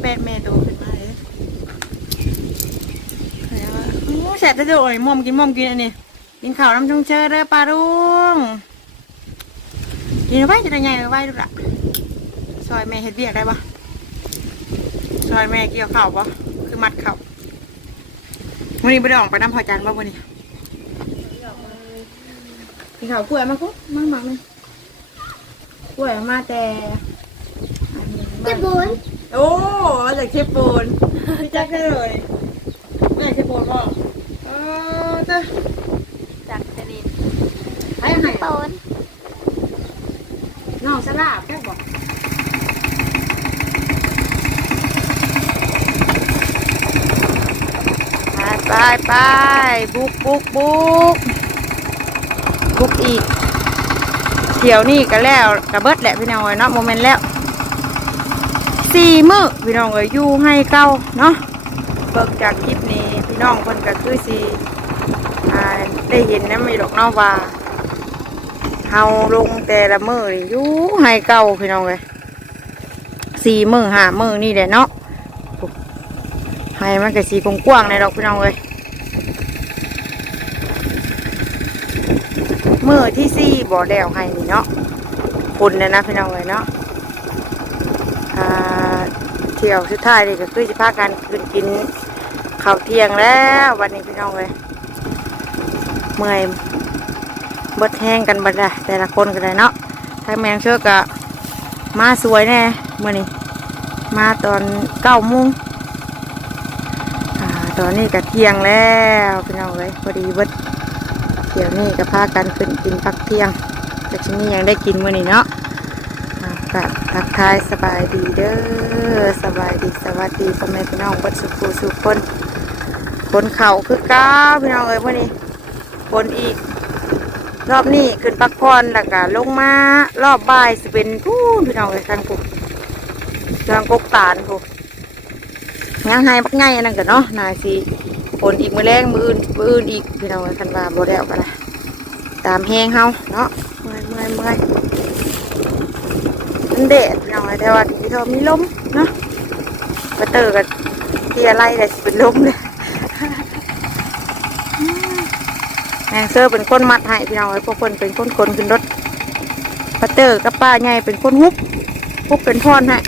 แปะแม่โตขึ้นมาเลยไหนวะโอ้แสบจะโดยม่อมกินม่อมกินอันนี้กินข้าวน้ำชงเชอเด้อปลาลุงกินเอาไว้จะได้ใหญ่เอาไว้ดูละซอยแม่เฮ็ดเบียกได้ปะซอยแม่เกี่ยวข้าวปะคือมัดข้าววันนี้ไปดออกไปน้ำพอจันปะวันนี้กินข้าวกล้วยมากุ๊มั่งมั่งเลยกล้วยมาแต่เจ้านจะบุญ โอ้มาจากเชฟโปนพี่แจ็คได้เลยไม่จากเชฟโปนป่ะเออเจ้าจากชนิดให้ยังไงปนน้องสลาบแค่บอกไปไปไปบุกบุกบุกบุกอีกเที่ยวนี่ก็แล้วกระเบิดแหละพี่น้องเอ้ยเนาะโมเมนต์แล้ว สี่มื้อพี่น้องเอ้ยอยู่ให้เก้าเนาะเบิกจากคลิปนี้พี่น้องเพิ่นก็คือสิอ่ได้เห็นนะไม่ดอกเนาะว่าเฮาลงแต่ละมืออยู่ให้เก้าพี่น้องเอ้ยสี่มื้อห้ามื้อนี่แหละเนาะให้มันก็สีกว้างๆในดอกพี่น้องเลยมือที่สี่บ่อแดวให้นี่เนาะคุณเนี่ยนะพี่น้องเลยเนาะอ่า เที่ยวสุดท้ายนี่ก็คือจะพากันขึ้นกินข้าวเที่ยงแล้ววันนี้พี่น้องเลยเมื่อยเบิดแห้งกันบัดละแต่ละคนกันเลยเนาะถ้าแมงเชื่อกะมาสวยแน่เมื่อนี้มาตอนเก้าโมงอ่าตอนนี้ก็เที่ยงแล้วพี่น้องเลยพอดีเบิดเที่ยวนี้ก็พากันขึ้นกินพักเที่ยงแต่ชิ้นนี้ยังได้กินเมื้อนี้เนาะอ่าก็ทักทายสบายดีเด้อสบายดีสวัสดีพ่อแม่พี่น้องบิดสุขสุขคนคนเข่าคือก้าพี่น้องเอ้ยมื้อนี้คนอีก รอบนี้ขึ้นพักผ่อนแล้วก็ลงมารอบบ่ายสิเป็นพู้พี่น้องเอ้ยทางผู้ทางกกตาลผู้ยังให้บักไงนนั่นกันเนาะนายสิผลอีกมือแรงมืออื่นมืออื่นอีกพี่น้องคันว่าบ่แล้วกันนะตามแหงเฮาเนาะเมื่อยเมื่อยเมื่อย มันแดดพี่น้องเอ้ยแต่ว่าที่เขามีลมเนาะกระเตอกับที่อะไรแต่เป็นลมเลยแมงเซอร์เป็นคนมัดให้พี่น้องเอ้พวกคนเป็นคนคนขึ้นรถกระเตอร์กับป้าใหญ่เป็นคนฮุบฮุบเป็นพรให้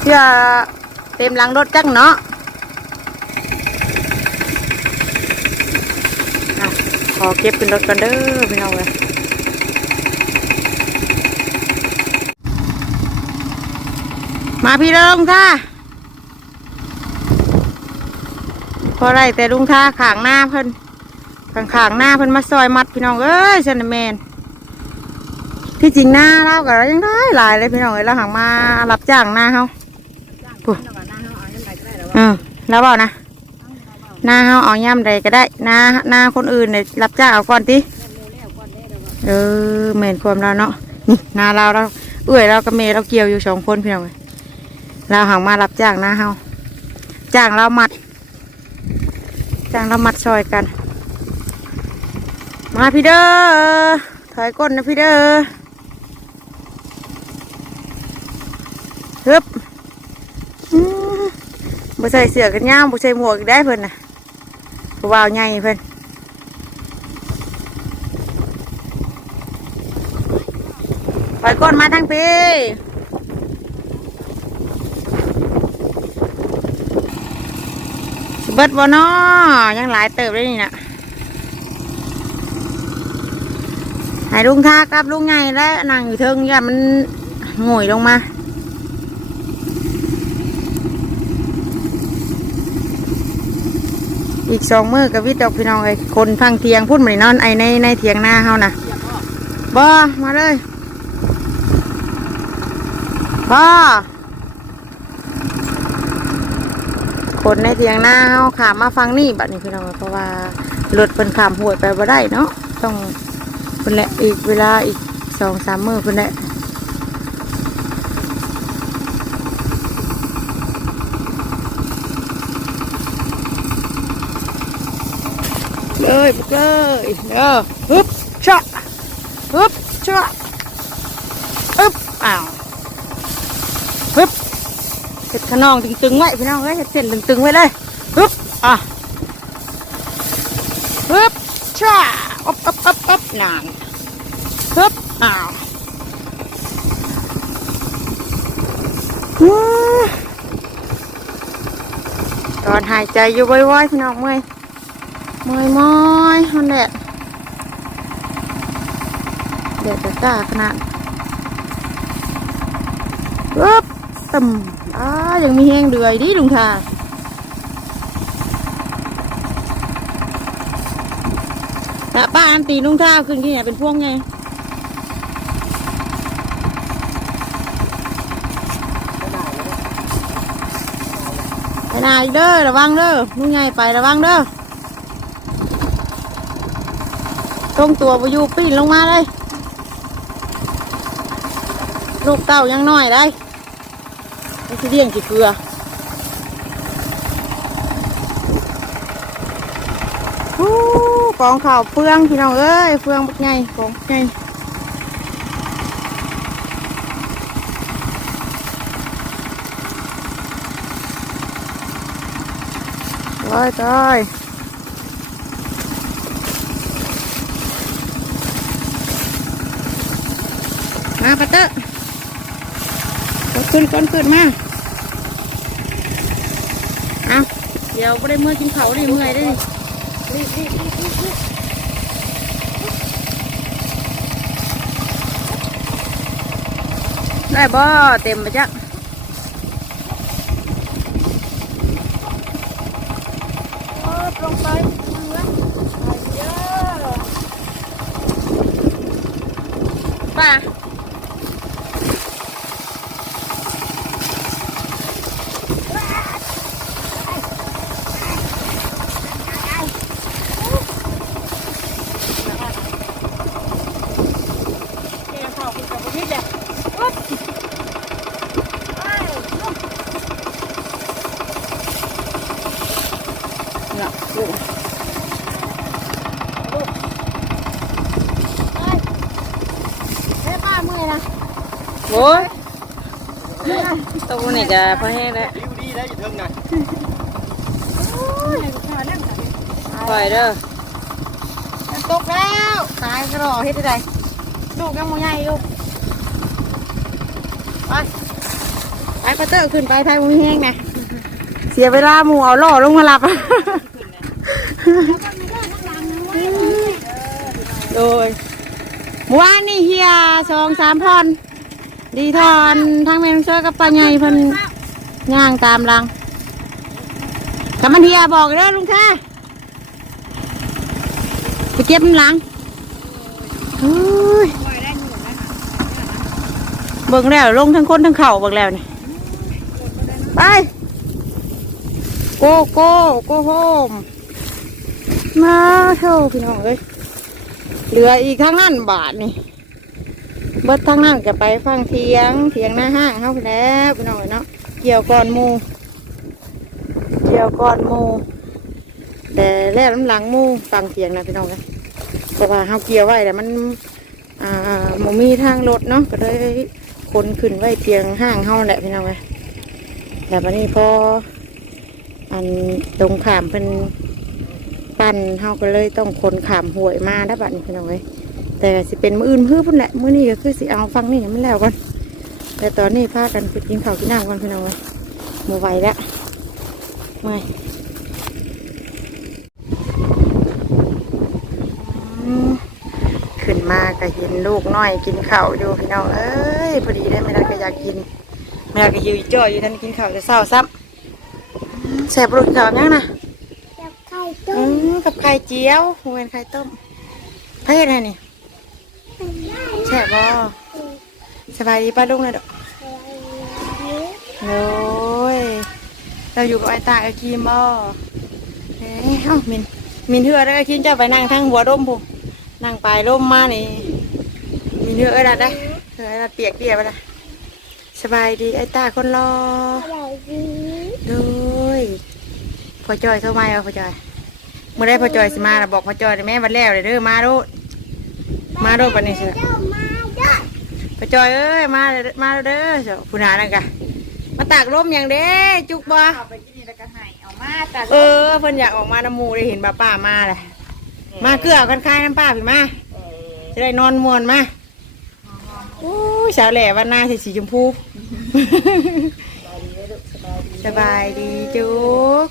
เพื่อเต็มหลังรถจังเนาะ ขอเก็บเป็นรถกันเด้อพี่น้องเลยมาพี่เริงค่ะพอไรแต่ลุงท่าขางหน้าเพิ่นขางขางหน้าเพิ่นมาซอยมัดพี่น้องเอ้ยชันแมนที่จริงหน้าเราก็ยังได้หลายเลยพี่น้องเอ้ยเราหางมารับจ้างหน้าเขาปุ๊เออแล้วบอกนะ หน้าเฮาเอาย่ำใดก็ได้หน้าหน้าคนอื่นเนี่ยรับจ้างเอาก่อนติเออเหม็นความเราเนาะนี่หน้าเราเราเอื้อยเรากับเมย์เราเกี่ยวอยู่สองคนพี่น้องเอ้ยเราหังมารับจ้างหน้าเฮาจ้างเรามัดจ้างเรามัดซอยกัน มาพี่เด้อถอยก้นนะพี่เด้อฮึบบ่ใส่เสื้อกันยาวบ่ใส่หมวกอีกได้เพิ่นน่ะ ผู้ว่าวใหญ่เพิ่นปล่อยก้นมาทั้งปีเบิดบ่น้อยังหลายเติบได้นี่น่ะให้ลุงทากับลุงไงแล้วนั่งอยู่เทิงอย่ามันโง่ยลงมา อีกสองมือกับวิทย์ดอกพี่น้องไอ้คนพังเทียงพูดเหมือนนอนไอ้ในในเทียงหน้าเฮานะบ่มาเลยบ่อคนในเทียงหน้าเฮาขามมาฟังนี่บัดนี้พี่น้องเพราะว่ารถเป็นขามหวยไปบ่ได้เนาะต้องเป็นแหละอีกเวลาอีกสองสามมือเป็นแหละ เลยบุกเลยเด้อฮึบชะฮึบชะอ้าวฮึบเห็ดขนองตึงๆไว้พี่น้องเอ้ยเห็ดเส้นตึงๆไว้เลยฮึบอะฮึบช่าอบอบอบอบนานฮึบอ้าวอื้อตอนหายใจอยู่บ่อยๆพี่น้องเมื่อย มอยมอยฮอนแดดแดดจะกล้าขนาดปึ๊บต่ำอ้ายังมีแห้งเดือยดิลุงทาแต่ป้าอันตีลุงท่าขึ้นที่ไหนเป็นพวงไงไปไหนเด้อระวังเด้อลุงใหญ่ไประวังเด้อ ตรงตัวไปอยู่ปีนลงมาเลย ลูกเต้ายังน้อยได้ไม่ใช่เลี้ยงกี่เกลือฮู้กองข่าวเฟืองพี่น้องเอ้ยเฟืองบักใหญ่กองบักใหญ่ตายตาย มาปะเตอะกดขึ้นก้นขึ้นมาเอาเดี๋ยวไม่ได้เมื่อกินเขาดิเมื่อยได้ดิได้บ่เต็มไปจ้ะลงไปป่า น่ะลูกเฮ้ป้าเมื่อยนะโว้ยตัวนี้ก็พอแห้งแล้วดีดีได้อยู่เทิงนะปล่อยเด้อตกแล้ว ตายกระรอเฮ็ดได้ลูกยังมองใหญ่ยู่ ไปไปปะเตอร์ขึ้นไปไทยมึงแห้งนะเสียเวลาหมูเอาล่อลงมาหลับโดยเมื่อวานนี่เฮียสองสามพอนดีทอนทั้งแมงเชอร์กับปลาใหญ่เพิ่นย่างตามหลังกับมันเฮียบอกเด้อลุงค่ะไปเก็บมันหลังเฮ้ย เบิ่งแล้วลงทั้งคนทั้งเข่าเบิ่งแล้วนี่ไปโกโก้โกโฮมมาเท่าพี่น้องเอ้ยเหลืออีกทางนั้นบาทนี่เบิดทางนั้นก็ไปฟังเทียงเทียงหน้าห้างเข้าไปแล้วพี่น้องเอ้ยเนาะเกี่ยวก่อนมูเกี่ยวก่อนมูแต่แล้วน้ำหลังมูฟังเทียงนะพี่น้องนะแต่ว่าเขาเกี่ยวไว้แต่มันอ่าหมูมีทางรถเนาะก็เลย คนขึ้นไว้เทียงห้างเขาแหละพี่น้องนะแต่วันนี้พออันตรงขามเป็นปั่นเฮาก็เลยต้องคนขามหวยมาได้บัดนี้พี่น้องเอ้ยแต่สิเป็นมืออื่นเพื่อพุ่นแหละมือนี้ก็คือสิเอาฟังนี่มันแล้วก่อนแต่ตอนนี้พากันไปกินข้าวกินน้ำก่อนพี่น้องเอ้ยหมูไหวแล้วไม่อืมขึ้นมา ก็เห็นลูกน้อยกินข้าวอยู่พี่น้องเอ้ยพอดีได้ไม่ได้ก็อยากกินไม่ได้ก็ยืนจ่อยอยู่ทันกินข้าวจะเศร้าซ้ำอืมแสบรูกข้าวยังนะอืมกับไข่เจียวโมเป็นไข่ต้มเพื่อนอะไรนี่แช่บอสบายดีป้าลุงเลยดอกโอ้ยเราอยู่กับไอ้ตาไอ้คีมบอเอ้ยเอ้ามินมินเถื่อได้ไอ้คีมเจ้าไปนั่งทั้งหัวร่มผมนั่งปลายร่มมานี่ มินเถื่อไอ้ดัดได้เถื่อไอ้ดัดเปียกเปียกไปละสบายดีไอ้ตาคนรอโดยพอจอยเข้ามาเอาพอจอยเมื่อได้พ่อจอยสิมาน่ะบอกพ่อจอยได้แม่วันแล้วเลยเด้อมาโดดมาโดดปันนี้เถอะไปไปจอยเอ้ยมาเด้อมาเด้อเจ้าผู้นานั่นกะมาตากลมอย่างเด้จุกบ่เอาไปกินนี่แล้วก็ให้เอามาตัดเออเพิ่นอยากออกมาน้ำหมูได้เห็นป้าป้ามาเลยมาเกลือกันคายน้ำป้าพี่มาจะได้นอนมวนมาโอ้ย สาวแหล่วันหน้าสีสีชมพูสบายดีจุก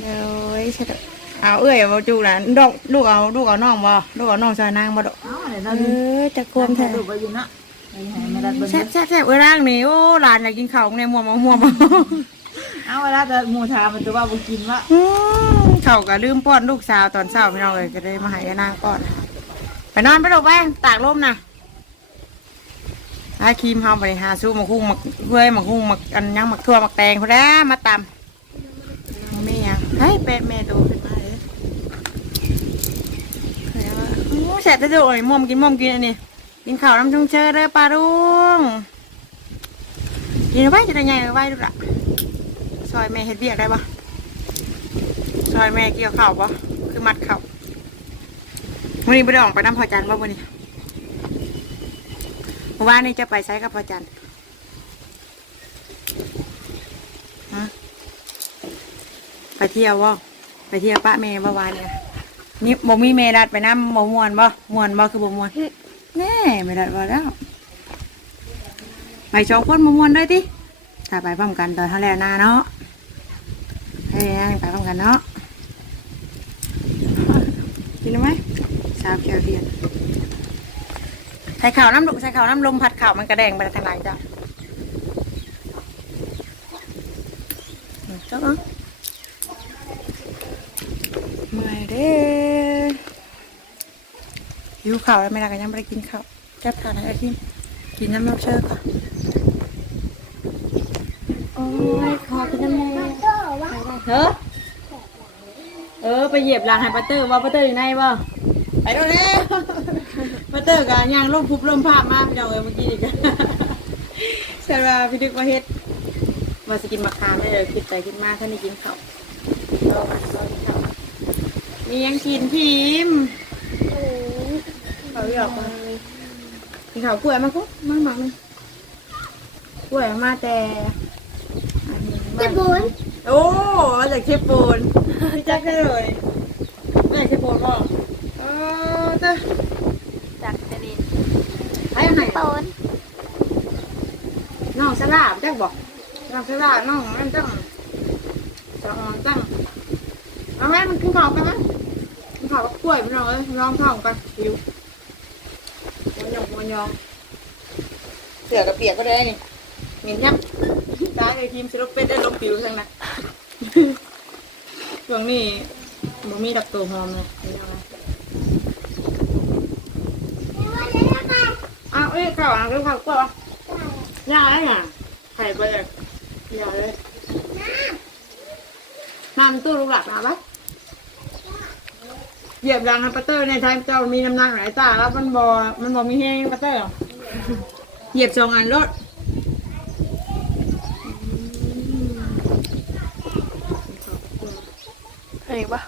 เดี๋ยวใช่เอาเอ้ยเอาจุกนะดอกลูกเอาลูกเอาน้องบ่ลูกเอาน้องซอยนางบ่ดอกเอ้าเดี๋ยวเอจะควมแท้แซ่บแซ่บแซ่บเอ้ยร่างนี่โอ้หลานอยากกินข้าวในมัวมามัวมาเอาเวลาจะมูทามันจะว่าบ่กินวะเขาก็ลืมป้อนลูกสาวตอนเช้าพี่น้องเลยก็เลยมาหายนางป้อนไปนอนไปหลบไปตากลมนะ หาครีมเฮาไปหาสู้มาคุ้งมาเพื่อยมาคุ้งมาอันยังมาทั่วมาแตงเขาได้มาตำแม่ยังเฮ้ยเป็ดแม่ดูขึ้นมาเลยเฮ้ยว่าโอ้แสบจะดูไอ้ม่วมกินม่วมกินอันนี้กินข้าวน้ำชงเชอเด้อปลาดุงกินเอาไว้จะได้ไงไว้ดูละซอยแม่เฮ็ดเบียกได้ปะซอยแม่เกี่ยวข้าวปะคือมัดข้าววันนี้ไม่ได้ออกไปน้ำพอจันทร์ว่าวันนี้ เมื่อวานนี้จะไปใช้กับพอจันทร์ฮะไปเที่ยวว่าไปเที่ยวป้าเมย์เมื่อวานเนี่ยนี่บ่มีเมรัดไปน้ำบ่มวนบ่มวนบ่คือบ่มวนแน่ไม่รัดบ่แล้ว ไปสองคนบ่มวนได้ติถ้าไปพร้อมกันตอนเท่าแล้วนาเนาะให้ไปพร้อมกันเนาะกินไหมสาวแก้วเดียน ใส่ข่าวน้ำลมใส่ข่าวน้ำลมพัดข่าวมันกระแดงไปทางไหนจ้ะจ้าเนาะเมื่อยเด้อหิวข่าวแล้วไม่ได้กันยังไม่ได้กินข้าวจัดทานอะไรกินกินน้ำมันเชื่อก่อนโอ้ยขอกินน้ำมันเฮ้อเออไปเหยียบหลังให้ปัตเตอร์ว่าปัตเตอร์อยู่ไหนบ่ไปดูแล้ว มาเตอร์กันยางลมพุบลมภาพมากพี่น้องเอ้ยเมื่อกี้นี่กันเสร็จแล้วพี่ดึกมาเฮ็ดมาสกินมะขามได้เลยคิดไปคิดมาท่านนี่กินข้าวรอก่อนรอกินข้าวมียังกินพิมพ์เขาหยอกมากินข้าวกล้วยมากุ๊มาหมักหนึ่งกล้วยมาแต่อันนี้มาเจ็บบุญโอ้มาจากเชฟโปนพี่แจ็คได้เลยมาจากเชฟโปนบ่เออเต้อจากเจริญ ให้ไหนปนน้องสลาบจักบอกน้องสลาบน้องนั่นจังสะออนจังเอาแม่มันกินข้ากันมั้ยกินข้ากับกล้วยพี่น้องเอ้ยลองท้องกันหิวมันยองมันยองเสือกับเปียกก็ได้นี่เหม็นยับตายเลยทีมสิลเป็ดได้ลงผิวทั้งนั้นช่วงนี้บ่มีดักตัวหอมเลยพี่น้องเอ้ยอ้าว เอ้ยข้าวอะกินข้าวกล้วยอะยาอะไรอะไข่ไปเลยยาเลยน้ำตู้ลูกหลักนะปะเหยียบยางฮัปเตอร์ในไทม์เจ้ามีน้ำหนักไหนตาแล้วมันบอมันบอมีแห้งปัตเตอร์หรอเหยียบสองอันรถอะไรวะ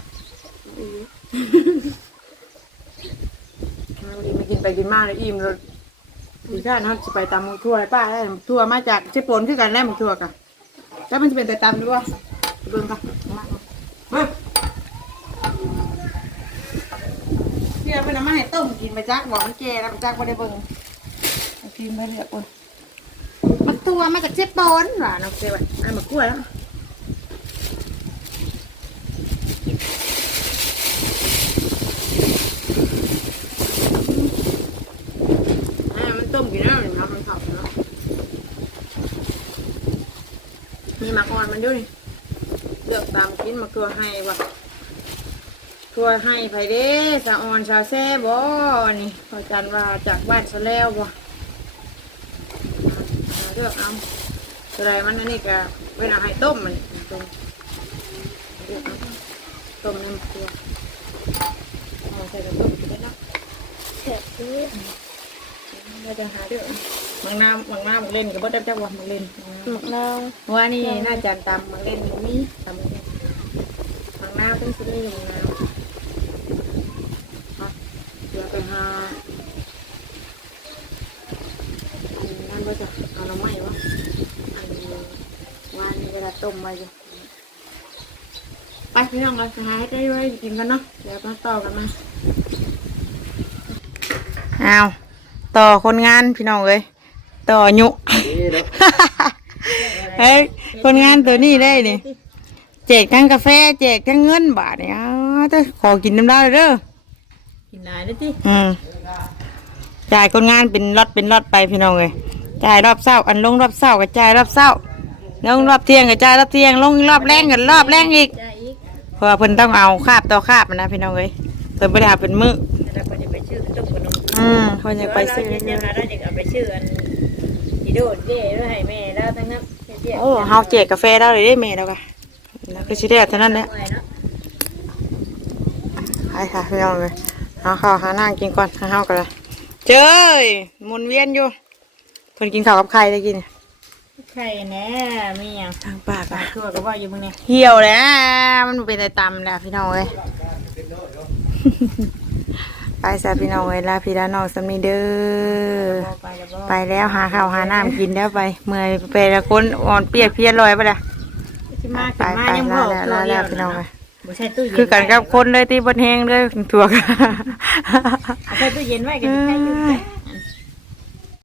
มากินไปกินมาเลยอิ่มเลย ดีแค่นั้นจะไปตำหมึกทั่วเลยป้าได้หมึกทั่วมาจากเชฟปนคือกันแน่หมึกทั่วกันแล้วมันจะเป็นแต่ตำด้วยวะเบิ่งกันมาเฮ้ยเดี๋ยวเป็นน้ำมันให้ต้มกินไปจักบอกมันแก่แล้วไปจักไม่ได้เบิ่งเอากินไปเรียกคนหมึกทั่วมาจากเชฟปนหรอน้องเซวันอันหมึกกล้วยแล้วอ่ามันต้มกินแล้วเนาะมันเผาเนาะ มีหมักอ่อนมันด้วยนี่เลือกตามกินหมักตัวให้ว่ะตัวให้ไผเด้สะอ่อนสะแซ่บ่นี่พอจันว่าจากบ้านซะแล้วบ่เอาเลือกเอาอะไรมันอันนี้ก็เวลาให้ต้มมันต้มเลือกเอาต้มน้ำตัวเอาใส่กระต้มกินได้เนาะเจ็บบุญเราจะหาเรื่อง บางน้ำบางน้ำบางเล่นกับบ่ได้จักว่าบางเล่นหมกนาวว่านี่น่าจะตำบางเล่นบ่มีตำบางเล่นบางน้ำเป็นสิมีบางน้ำเอาเดี๋ยวไปหาก็จะเอาน้ำไหม้วะอันนี้วานนี่เวลาต้มมาอยู่ไปพี่น้องเราจะหาให้ได้ด้วยกินกันเนาะเดี๋ยวมาต่อกันมาเอาต่อคนงานพี่น้องเลย ต่อยุ เฮ้ยคนงานตัวนี้ได้นี่แจกทั้งกาแฟแจกทั้งเงินบาทเนี่ยจะขอกินน้ำได้เด้อกินได้ได้ที่อืมจ่ายคนงานเป็นรถเป็นรถไปพี่น้องเลยจ่ายรอบเศร้าอันลงรอบเศร้ากับจ่ายรอบเศร้าลงรอบเที่ยงกับจ่ายรอบเที่ยงลงรอบแรงกับรอบแรงอีกได้อีกเพราะว่าเพิ่นต้องเอาคาบต่อคาบนะพี่น้องเลยเพิ่นไม่ได้เอาเป็นมือแล้วก็จะไปชื่อต้มขนมอืมเพิ่นจะไปซื้อเดี๋ยวเราจะเอาไปชื่ออันอี โดดเด้ด้วยให้แม่แล้วทั้งนั้นเจ๊โอ้เฮาแจกกาแฟได้เลยได้เมย์แล้วกันแล้วก็ชิได้เท่านั้นแหละไว้เนาะไปค่ะพี่น้องเลยเอาข้าวหานั่งกินก่อนหาเฮากันเลยเจ้ยหมุนเวียนอยู่เพิ่นกินข้าวกับใครได้กินไข่แน่มีอย่างทางปากปลาอะทั่วก็ว่าอยู่มึงเนี่ยเหี่ยวแล้วมันบ่เป็นอะไรตำแล้วพี่น้องเอ้ย ไปสาพี่น้องเอ้ยลาพี่ลาน้องสำนีเด้อไปแล้วบ่ไปแล้วหาข้าวหาน้ำกินแล้วไป เมื่อยไปละคนอ่อนเปียกเพลียลอยไปละที่มาไปขึ้นมาไปยังลาบ่แล้วลาแล้วพี่น้องเอ้ยบ่ใช่ตู้เย็นคือกันกับคนเลยที่บนแห้งเลยถั่วกันใช่ตู้เย็นไว้กันที่ใครอยู่